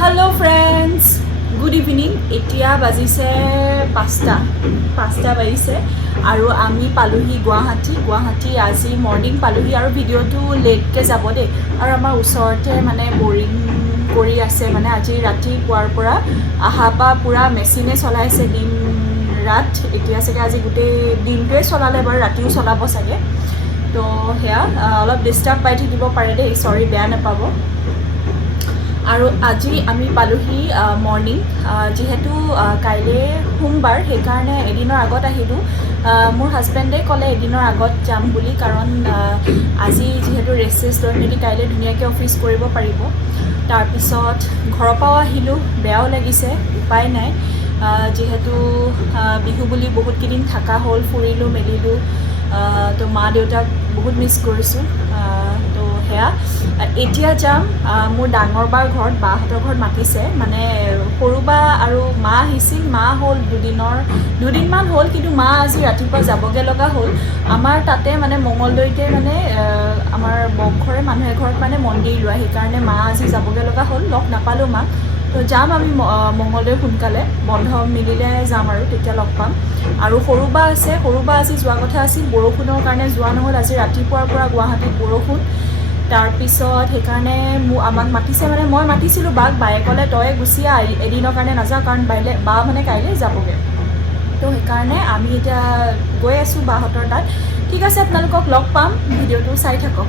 Hello friends, good evening. এতিয়া বাজিছে 5টা বাজিছে আৰু আমি পালোহি গুৱাহাটী আজি মৰ্নিং পালোহি আৰু ভিডিঅ'টো লেটকৈ যাব দেই আৰু আমাৰ ওচৰতে মানে বৰিং কৰি আছে মানে আজি ৰাতিপুৱাৰ পৰা আহাপা পুৰা মেচিনে চলাইছে দিন ৰাত এতিয়া চাগে আজি গোটেই দিনটোৱে চলালে বাৰু ৰাতিও চলাব চাগে তো সেয়া অলপ ডিষ্টাৰ্ব পাই থাকিব পাৰে দেই চৰি বেয়া নাপাব আৰু আজি আমি পালোহি মৰ্নিং যিহেতু কাইলৈ সোমবাৰ সেইকাৰণে এদিনৰ আগত আহিলোঁ মোৰ হাজবেণ্ডে ক'লে এদিনৰ আগত যাম বুলি কাৰণ আজি যিহেতু ৰেষ্ট লৈ মেলি কাইলৈ ধুনীয়াকৈ অফিচ কৰিব পাৰিব তাৰপিছত ঘৰৰ পৰাও আহিলোঁ বেয়াও লাগিছে উপায় নাই যিহেতু বিহু বুলি বহুতকেইদিন থকা হ'ল ফুৰিলোঁ মেলিলোঁ তো মা দেউতাক বহুত মিছ কৰিছোঁ তো সেয়া এতিয়া যাম মোৰ ডাঙৰ বাৰ ঘৰত বাহঁতৰ ঘৰত মাতিছে মানে সৰু বা আৰু মা আহিছিল মা হ'ল দুদিনমান হ'ল কিন্তু মা আজি ৰাতিপুৱা যাবগৈ লগা হ'ল আমাৰ তাতে মানে মঙলদৈতে মানে আমাৰ বংশৰে মানুহ এঘৰত মানে মন্দিৰ লোৱা সেইকাৰণে মা আজি যাবগৈ লগা হ'ল লগ নাপালোঁ মাক তো যাম আমি মঙলদৈ সোনকালে বন্ধ মিলিলে যাম আৰু তেতিয়া লগ পাম আৰু সৰু বা আছে সৰু বা আজি যোৱা কথা আছিল বৰষুণৰ কাৰণে যোৱা নহ'ল আজি ৰাতিপুৱাৰ পৰা গুৱাহাটীত বৰষুণ তাৰপিছত সেইকাৰণে আমাক মাতিছে মানে মই মাতিছিলোঁ বায়ে ক'লে তই গুচি আহ এদিনৰ কাৰণে নাযাওঁ কাৰণ বা মানে কাইলৈ যাবগৈ তো সেইকাৰণে আমি এতিয়া গৈ আছোঁ বাহঁতৰ তাত ঠিক আছে আপোনালোকক লগ পাম ভিডিঅ'টো চাই থাকক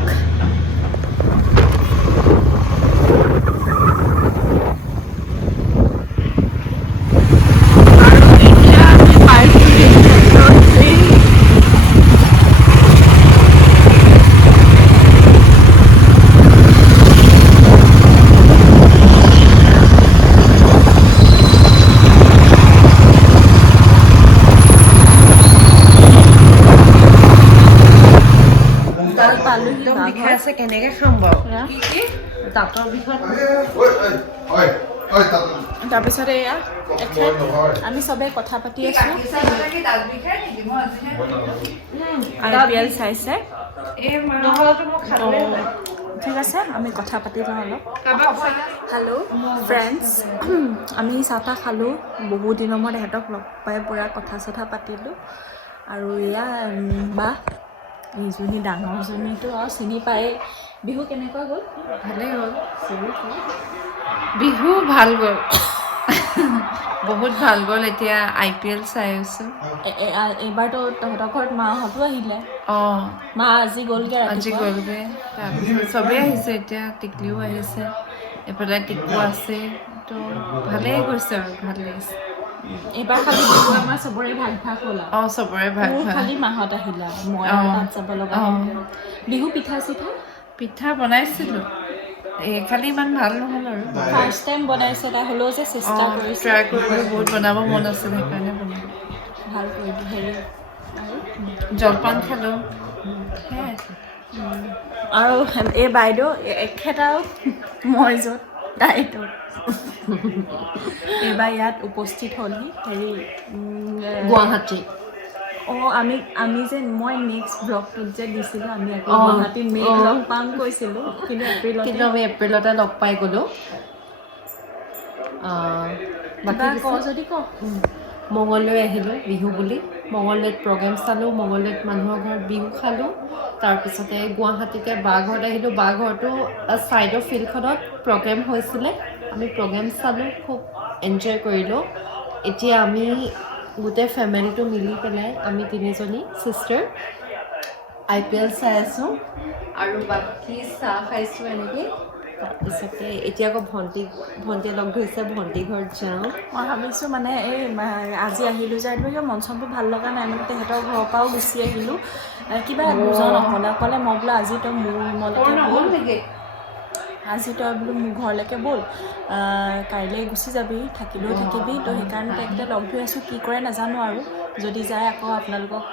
আছে কেনেকে খাম বাৰু কি দাঁতৰ বিষত তাৰপিছতে এয়া আমি চবেই কথা পাতি আছোঁ IPL চাইছে ঠিক আছে আমি কথা পাতি যাওঁ অলপ হেল্ল' ফ্ৰেণ্ডছ আমি চাহ তাহ খালোঁ বহুত দিনৰ মূৰত এহেঁতক লগ পাই পূৰা কথা চথা পাতিলোঁ আৰু এয়া বা এইজনী ডাঙৰজনীতো আৰু চিনি পায়েই বিহু কেনেকুৱা গ'ল ভালেই হ'ল বিহু ভাল গ'ল বহুত ভাল গ'ল এতিয়া IPL চাই আছোঁ এইবাৰতো তহঁতৰ ঘৰত মাহঁতো আহিলে অঁ মা আজি গ'লগৈ তাৰপিছত চবেই আহিছে এতিয়া টিকলিও আহিছে এইফালে টিকু আছে তো ভালেই গৈছে আৰু ভাল লাগিছে এইবাৰ খালি বিহু আমাৰ চবৰে ভাগ হ'ল অঁ চবৰে ভাগ খালি মাহত আহিলা মই তাত যাব লগা বিহু পিঠা বনাইছিলোঁ খালি ইমান ভাল নহ'ল আৰু ফাৰ্ষ্ট টাইম বনাইছে তাই হ'লেও যে চেষ্টা কৰিছে ট্ৰাই কৰিবলৈ বহুত বনাব মন আছিল সেইকাৰণে বনালোঁ ভাল কৰিলোঁ হেৰি আৰু জলপান খালোঁ সেয়াই আৰু এই বাইদেউ এখেত আৰু মই য'ত তাইতো এইবাৰ ইয়াত উপস্থিত হ'লহি হেৰি গুৱাহাটী অঁ আমি যে মই নেক্সট ব্লগটোত যে দিছিলোঁ আমি আকৌ গুৱাহাটী মে'ত লগ পাম কৈছিলোঁ কিন্তু আমি এপ্ৰিলতে লগ পাই গ'লোঁ যদি ক মঙলদৈ আহিলোঁ বিহু বুলি মঙলদৈত প্ৰগ্ৰেম চালোঁ মঙলদৈত মানুহৰ ঘৰত বিহু খালোঁ তাৰপিছতে গুৱাহাটীতে বা ঘৰত আহিলোঁ বা ঘৰতো ছাইডৰ ফিল্ডখনত প্ৰগ্ৰেম হৈছিলে আমি প্ৰগ্ৰেম চালোঁ খুব এনজয় কৰিলোঁ এতিয়া আমি গোটেই ফেমিলিটো মিলি পেলাই আমি তিনিজনী চিষ্টাৰ IPL চাই আছোঁ আৰু বাকী চাহ খাইছোঁ এনেকৈ তাৰপিছতে এতিয়া আকৌ ভণ্টিয়ে লগ ধৰিছে ভণ্টি ঘৰত যাওঁ মই ভাবিছোঁ মানে এই আজি আহিলোঁ যে কিবা মন চনটো ভাল লগা নাই মানে তেহেঁতৰ ঘৰৰ পৰাও গুচি আহিলোঁ কিবা দুজন অকলে মই বোলো আজি তই মোৰ ৰুমলৈকে ব'ল আজি তই বোলো মোৰ ঘৰলৈকে ব'ল কাইলৈ গুচি যাবি থাকিলেও থাকিবি তো সেইকাৰণে তেখেতে লগ ধৰি আছোঁ কি কৰে নাজানো আৰু যদি যায় আকৌ আপোনালোকক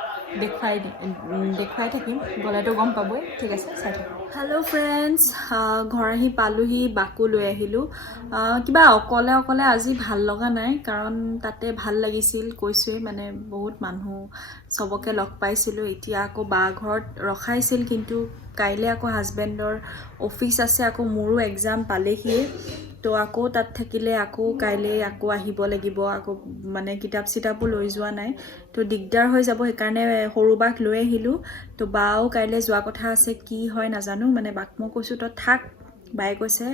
দেখুৱাই থাকিম গ'লেতো গম পাবই ঠিক আছে চাই থাকিম হেল্ল' ফ্ৰেণ্ডছ ঘৰ আহি পালোহি বাকো লৈ আহিলোঁ কিবা অকলে আজি ভাল লগা নাই কাৰণ তাতে ভাল লাগিছিল কৈছোৱেই মানে বহুত মানুহ চবকে লগ পাইছিলোঁ এতিয়া আকৌ বা ঘৰত ৰখাইছিল কিন্তু কাইলৈ আকৌ হাজবেণ্ডৰ অফিচ আছে আকৌ মোৰো এক্সাম পালেহিয়ে তো আকৌ তাত থাকিলে আকৌ কাইলৈ আকৌ আহিব লাগিব, আকৌ মানে কিতাপ চিতাপো লৈ যোৱা নাই, তো দিগদাৰ হৈ যাব, সেইকাৰণে সৰু বাক লৈ আহিলোঁ। তো বাও কাইলৈ যোৱা কথা আছে, কি হয় নাজানো, মানে বাক মই কৈছোঁ তই থাক, বায়ে কৈছে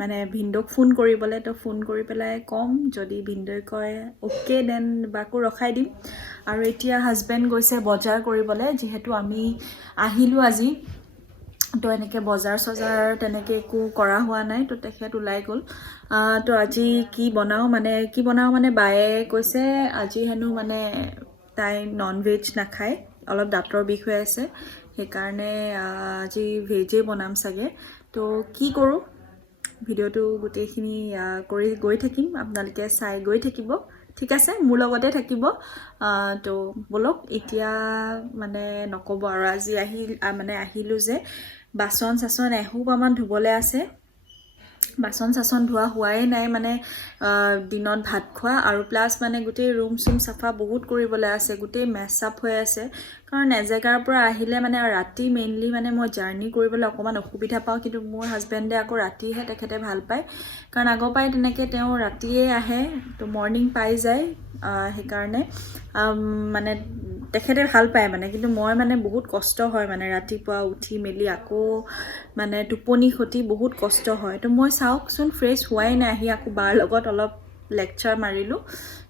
মানে ভিনদৌক ফোন কৰিবলৈ, তো ফোন কৰি পেলাই ক'ম, যদি ভিনদৌই কয় অ'কে দেন বাকো ৰখাই দিম। আৰু এতিয়া হাজবেণ্ড গৈছে বজাৰ কৰিবলৈ, যিহেতু আমি আহিলোঁ আজি, তো এনেকৈ বজাৰ চজাৰ তেনেকৈ একো কৰা হোৱা নাই, তো তেখেত ওলাই গ'ল। তো আজি কি বনাওঁ মানে বায়ে কৈছে আজি হেনো মানে তাই নন ভেজ নাখায়, অলপ দাঁতৰ বিষ হৈ আছে, সেইকাৰণে আজি ভেজেই বনাম চাগে। তো কি কৰোঁ, ভিডিঅ'টো গোটেইখিনি কৰি গৈ থাকিম, আপোনালোকে চাই গৈ থাকিব, ঠিক আছে, মোৰ লগতে থাকিব। তো ব'লক এতিয়া মানে নক'ব আৰু, আজি আহিলোঁ যে বাচন চাচন এসোপামান ধুবলৈ আছে, বাচন চাচন ধোৱা হোৱাই নাই, মানে দিনত ভাত খোৱা আৰু প্লাছ মানে গোটেই ৰুম চুম চাফা বহুত কৰিবলৈ আছে, গোটেই মেচ আপ হৈ আছে, কাৰণ এজেগাৰ পৰা আহিলে মানে ৰাতি মেইনলি মানে মই জাৰ্ণি কৰিবলৈ অকণমান অসুবিধা পাওঁ, কিন্তু মোৰ হাজবেণ্ডে আকৌ ৰাতিহে তেখেতে ভাল পায়, কাৰণ আগৰ পৰাই তেনেকৈ তেওঁ ৰাতিয়ে আহে, তো মৰ্ণিং পাই যায়, সেইকাৰণে মানে তেখেতে ভাল পায় মানে, কিন্তু মই মানে বহুত কষ্ট হয় মানে ৰাতিপুৱা উঠি মেলি আকৌ মানে টোপনি ক্ষতি বহুত কষ্ট হয়। তো মই চাওকচোন ফ্ৰেছ হোৱাই নাই, আহি আকৌ বাৰ লগত অলপ লেকচাৰ মাৰিলোঁ,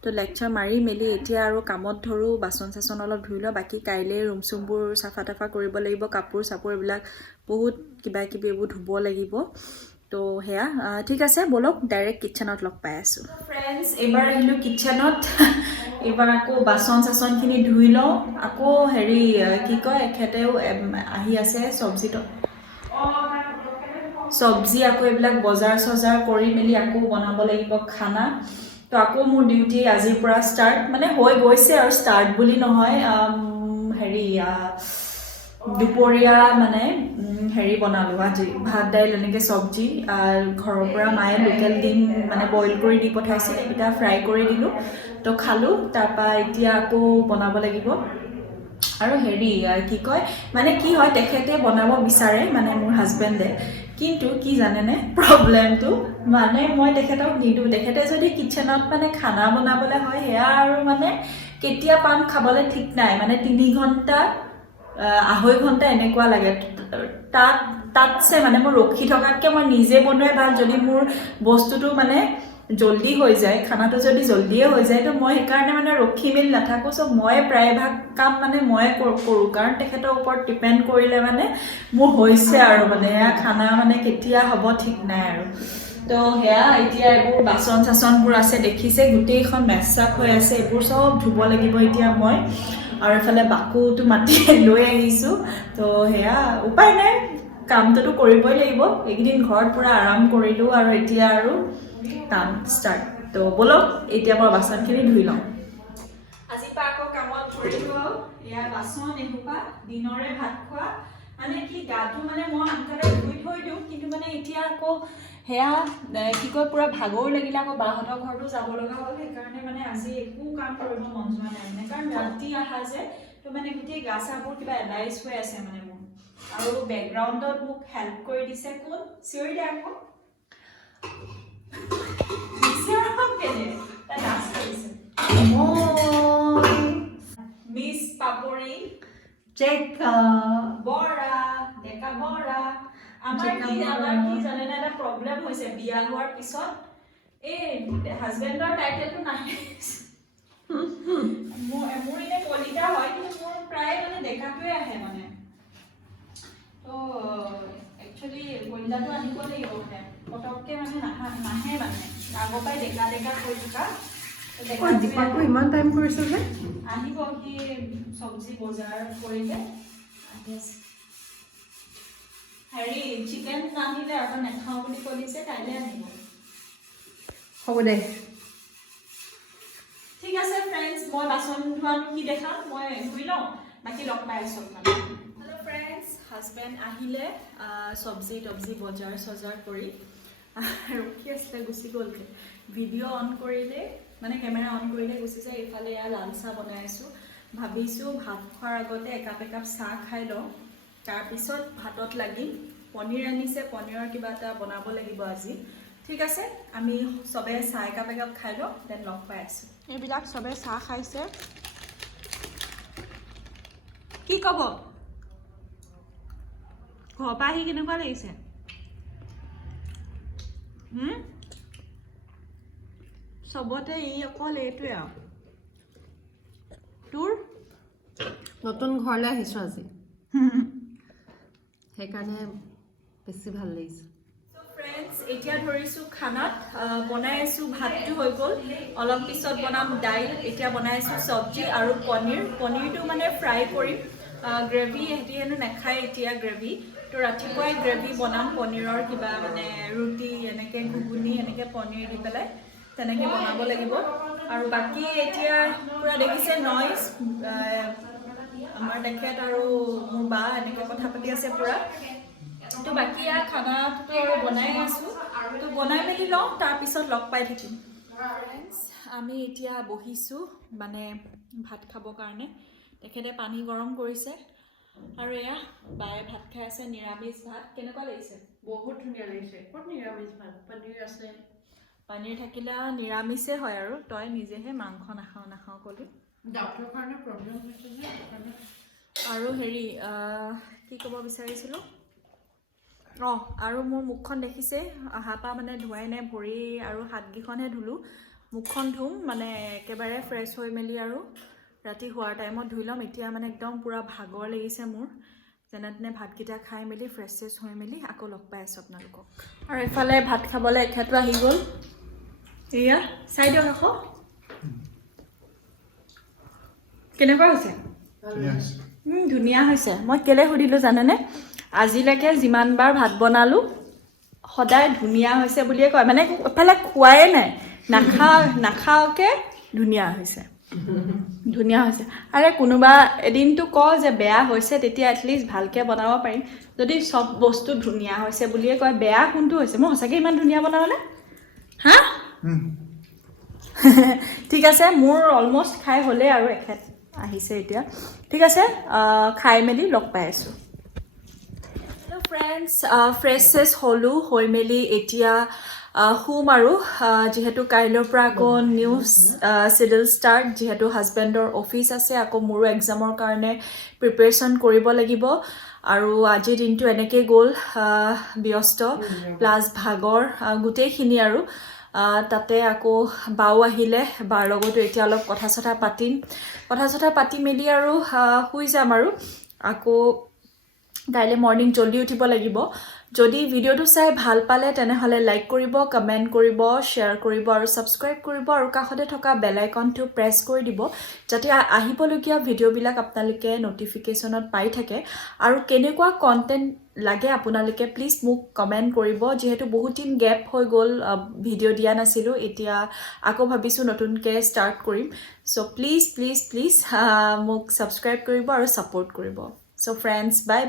তো লেকচাৰ মাৰি মেলি এতিয়া আৰু কামত ধৰোঁ, বাচন চাচন অলপ ধুই লওঁ, বাকী কাইলৈ ৰুম চুমবোৰ চাফা তাফা কৰিব লাগিব, কাপোৰ চাপোৰ এইবিলাক বহুত কিবা কিবি এইবোৰ ধুব লাগিব। তো সেয়া ঠিক আছে, ব'লক ডাইৰেক্ট কিটচেনত লগ পাই আছোঁ। ফ্ৰেণ্ডছ, এইবাৰ আহিলোঁ কিটচেনত, এইবাৰ আকৌ বাচন চাচনখিনি ধুই লওঁ, আকৌ হেৰি কি কয় এখেতেও আহি আছে চব্জি আকৌ এইবিলাক বজাৰ চজাৰ কৰি মেলি আকৌ বনাব লাগিব খানা। তো আকৌ মোৰ ডিউটি আজিৰ পৰা ষ্টাৰ্ট, মানে হৈ গৈছে আৰু, ষ্টাৰ্ট বুলি নহয়, হেৰি দুপৰীয়া মানে হেৰি বনালোঁ আজি, ভাত দাইল এনেকৈ চব্জি, ঘৰৰ পৰা মায়ে লোকেল ডিম মানে বইল কৰি দি পঠাইছিল, এইকেইটা ফ্ৰাই কৰি দিলোঁ, তো খালোঁ। তাৰপৰা এতিয়া আকৌ বনাব লাগিব। আৰু হেৰি কি কয় মানে কি হয়, তেখেতে বনাব বিচাৰে মানে মোৰ হাজবেণ্ডে, কিন্তু কি জানেনে প্ৰব্লেমটো, মানে মই তেখেতক নিদিওঁ, তেখেতে যদি কিটচেনত মানে খানা বনাবলৈ হয় সেয়া আৰু মানে কেতিয়া পাম খাবলৈ ঠিক নাই, মানে 3 ঘণ্টা 2.5 ঘণ্টা এনেকুৱা লাগে, তাতছে মানে মই ৰখি থকাতকৈ মই নিজে বনোৱাই ভাল, যদি মোৰ বস্তুটো মানে জল্দি হৈ যায়, খানাটো যদি জল্দিয়ে হৈ যায়, তো মই সেইকাৰণে মানে ৰখি মেলি নাথাকোঁ, চ' মই প্ৰায়ভাগ কাম মানে ময়ে কৰোঁ, কাৰণ তেখেতৰ ওপৰত ডিপেণ্ড কৰিলে মানে মোৰ হৈছে আৰু মানে এয়া খানা মানে কেতিয়া হ'ব ঠিক নাই আৰু। তো সেয়া এতিয়া এইবোৰ বাচন চাচনবোৰ আছে, দেখিছে গোটেইখন মেচআপ হৈ আছে, এইবোৰ চব ধুব লাগিব এতিয়া মই, আৰু এইফালে বাকুটো মাতি লৈ আহিছোঁ, তো সেয়া উপায় নাই, কামটোতো কৰিবই লাগিব, এইকেইদিন ঘৰত পূৰা আৰাম কৰিলোঁ, আৰু এতিয়া আৰু কাম ষ্টাৰ্ট। তো ব'লক এতিয়া মই বাচনখিনি ধুই লওঁ। আজিৰ পৰা আকৌ কামত ধৰিলোঁ আৰু, এয়া বাচন এসোপা, দিনৰে ভাত খোৱা, মানে কি গাটো মানে মই সোনকালে ধুই থৈ দিওঁ, কিন্তু মানে এতিয়া আকৌ সেয়া কি কয় পূৰা ভাগৰ লাগিলে, আকৌ বাহঁতৰ ঘৰতো যাব লগা হ'ল, সেইকাৰণে মানে আজি একো কাম কৰিব মন যোৱা নাই মানে, কাৰণ ৰাতি অহা যে, তো মানে গোটেই গা চাবোৰ কিবা এলাইজ হৈ আছে মানে মোৰ। আৰু বেকগ্ৰাউণ্ডত মোক হেল্প কৰি দিছে কোন, চিঞৰি দে আকৌ মিছ পাপৰি বৰা, ডেকা বৰা। আমাৰ কি জানে না, এটা প্ৰব্লেম হৈছে বিয়া হোৱাৰ পিছত, এই হাজবেণ্ডৰ টাইটেলটো নাহে, মোৰ এনে কলিতা হয়, কিন্তু মোৰ প্ৰায় মানে ডেকাটোৱে আহে মানে, তো একচুৱেলি কলিতাটো আনিব লাগিব মানে, পটককৈ মানে নাহে মানে, আগৰ পৰাই ডেকা ডেকা হৈ থকা। দীপাকো ইমান টাইম কৰিছে যে, আহিব, সি চব্জি বজাৰ কৰিলে আহি আছে। হেৰি চিকেন নানিলে, আকৌ নাখাওঁ বুলি কৈছে, কাইলৈ আনিব। হ'ব দে, ঠিক আছে ফ্ৰেণ্ডছ, মই বাচন ধোৱানো কি দেখাম, মই ধুই লওঁ, বাকী লগ পাই আছোঁ আপোনালোক। হেল্ল' ফ্ৰেণ্ডছ, হাজবেণ্ড আহিলে, চব্জি তব্জি বজাৰ চজাৰ কৰি ৰখি আছিলে, গুচি গ'লগৈ, ভিডিঅ' অন কৰিলে মানে কেমেৰা অন কৰিলে গুচি যায়। এইফালে এয়া লাল চাহ বনাই আছোঁ, ভাবিছোঁ ভাত খোৱাৰ আগতে একাপ চাহ খাই লওঁ, তাৰপিছত ভাতত লাগিম। পনীৰ আনিছে, পনীৰৰ কিবা এটা বনাব লাগিব আজি, ঠিক আছে আমি সবে চাহ একাপ খাই লওঁ দেন লগ পাই আছোঁ এইবিলাক সবে চাহ খাইছে কি ক'ব ঘৰৰ পৰা আহি কেনেকুৱা লাগিছে সবতে এই অকল এইটোৱে আৰু তোৰ নতুন ঘৰলৈ আহিছোঁ আজি সেইকাৰণে বেছি ভাল লাগিছে ফ্ৰেণ্ডছ এতিয়া ধৰিছোঁ খানাত বনাই আছোঁ ভাতটো হৈ গ'ল অলপ পিছত বনাম দাইল এতিয়া বনাই আছোঁ চব্জি আৰু পনীৰটো মানে ফ্ৰাই কৰিম গ্ৰেভি এহেঁতি হেনো নাখায় এতিয়া গ্ৰেভি তো ৰাতিপুৱাই গ্ৰেভি বনাম পনীৰৰ কিবা মানে ৰুটি এনেকৈ ঘুগুনি এনেকৈ পনীৰ দি পেলাই তেনেকৈ বনাব লাগিব আৰু বাকী এতিয়া পূৰা দেখিছে নইজ আমাৰ তেখেত আৰু মোৰ বা এনেকৈ কথা পাতি আছে পূৰা তো বাকী খানাটো আৰু বনাই আছোঁ তো বনাই মেলি লওঁ তাৰপিছত লগ পাই থাকিম ফ্ৰেণ্ডছ আমি এতিয়া বহিছোঁ মানে ভাত খাবৰ কাৰণে তেখেতে পানী গৰম কৰিছে আৰু এয়া বায়ে ভাত খাই আছে নিৰামিষ ভাত কেনেকুৱা লাগিছে বহুত ধুনীয়া লাগিছে ক'ত নিৰামিষ ভাত পনীৰ আছে পনীৰ থাকিলে নিৰামিষে হয় আৰু তই নিজেহে মাংস নাখাওঁ ক'লি ডাক্তৰৰ কাৰণে প্ৰব্লেম হৈছে যে আৰু হেৰি কি ক'ব বিচাৰিছিলোঁ আৰু মোৰ মুখখন দেখিছে অহাৰ পৰা মানে ধোৱাই নাই ভৰি আৰু হাতকেইখনহে ধুলোঁ মুখখন ধুম মানে একেবাৰে ফ্ৰেছ হৈ মেলি আৰু ৰাতি শোৱাৰ টাইমত ধুই ল'ম এতিয়া মানে একদম পূৰা ভাগৰ লাগিছে মোৰ যেনে তেনে ভাতকেইটা খাই মেলি ফ্ৰেছ হৈ মেলি আকৌ লগ পাই আছোঁ আপোনালোকক আৰু এইফালে ভাত খাবলৈ এখেতো আহি গ'ল এয়া চাই দিয়ক আকৌ কেনেকুৱা হৈছে ধুনীয়া হৈছে মই কেলৈ সুধিলোঁ জানেনে আজিলৈকে যিমানবাৰ ভাত বনালোঁ সদায় ধুনীয়া হৈছে বুলিয়ে কয় মানে এফালে খোৱাই নাই নাখাওঁকৈ ধুনীয়া হৈছে আৰে কোনোবা এদিনটো কওঁ যে বেয়া হৈছে তেতিয়া এটলিষ্ট ভালকৈ বনাব পাৰিম যদি চব বস্তু ধুনীয়া হৈছে বুলিয়ে কয় বেয়া কোনটো হৈছে মই সঁচাকৈ ইমান ধুনীয়া বনাওঁনে হা ঠিক আছে মোৰ অলমষ্ট খাই হ'লেই আৰু এখেত আহিছে এতিয়া ঠিক আছে খাই মেলি লগ পাই আছোঁ হেল্ল' ফ্ৰেণ্ডছ ফ্ৰেছ হ'লোঁ হৈ মেলি এতিয়া শুম আৰু যিহেতু কাইলৈৰ পৰা আকৌ নিউ চিডিউল ষ্টাৰ্ট যিহেতু হাজবেণ্ডৰ অফিচ আছে আকৌ মোৰো এক্সামৰ কাৰণে প্ৰিপেৰেশ্যন কৰিব লাগিব আৰু আজিৰ দিনটো এনেকৈ গ'ল ব্যস্ত প্লাছ ভাগৰ গোটেইখিনি আৰু তাতে আকৌ বাও আহিলে বাৰ লগতো এতিয়া অলপ কথা চথা পাতি মেলি আৰু শুই যাম আৰু আকৌ কাইলৈ মৰ্ণিং জল্দি উঠিব লাগিব যদি ভিডিঅ'টো চাই ভাল পালে তেনেহ'লে লাইক কৰিব কমেণ্ট কৰিব শ্বেয়াৰ কৰিব আৰু ছাবস্ক্ৰাইব কৰিব আৰু কাষতে থকা বেল আইকনটো প্ৰেছ কৰি দিব যাতে আহিবলগীয়া ভিডিঅ'বিলাক আপোনালোকে ন'টিফিকেশ্যনত পাই থাকে আৰু কেনেকুৱা কণ্টেণ্ট লাগে আপোনালোকে প্লিজ মোক কমেণ্ট কৰিব যিহেতু বহুত দিন গেপ হৈ গ'ল ভিডিঅ' দিয়া নাছিলোঁ এতিয়া আকৌ ভাবিছোঁ নতুনকৈ ষ্টাৰ্ট কৰিম চ' প্লিজ মোক ছাবস্ক্ৰাইব কৰিব আৰু ছাপোৰ্ট কৰিব চ' ফ্ৰেণ্ডছ বাই